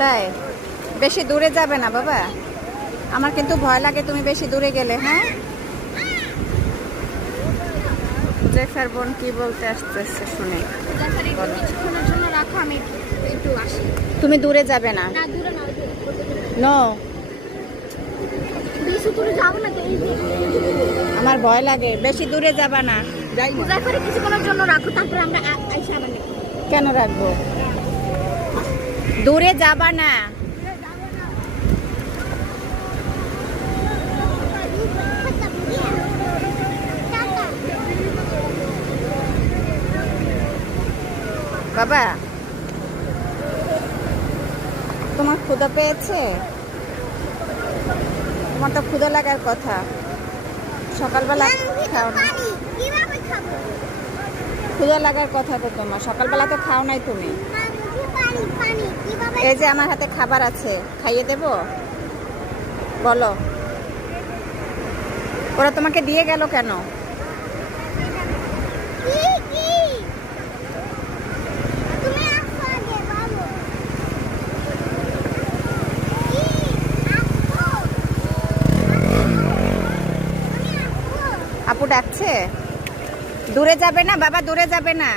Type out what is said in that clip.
তাই বেশি দূরে যাবে না বাবা, আমার কিন্তু ভয় লাগে তুমি বেশি দূরে গেলে। হ্যাঁ, জেফার বোন কি বলতে আসতেছে শুনে। কিছুক্ষণের জন্য রাখো, আমি একটু আসি। তুমি দূরে যাবে না? না দূরে না, নো, বেশি দূরে যাবো না তো। এই যে আমার ভয় লাগে, বেশি দূরে যাবা না। মুজাফরে কিছুক্ষণের জন্য রাখো, তারপরে আমরা আইসা আবার নেব। কেন রাখবো? দূরে যাবা না। বাবা, তোমার ক্ষুধা পেয়েছে? তোমার তো ক্ষুধা লাগার কথা, সকালবেলা খাও না। ক্ষুধা লাগার কথা তো তোমার, সকালবেলা তো খাও নাই তুমি। এই যে আমার হাতে খাবার আছে, খাইয়ে দেব? বলো, ওরা তোমাকে দিয়ে গেল কেন? আপু ডাকছে? দূরে যাবে না বাবা, দূরে যাবে না।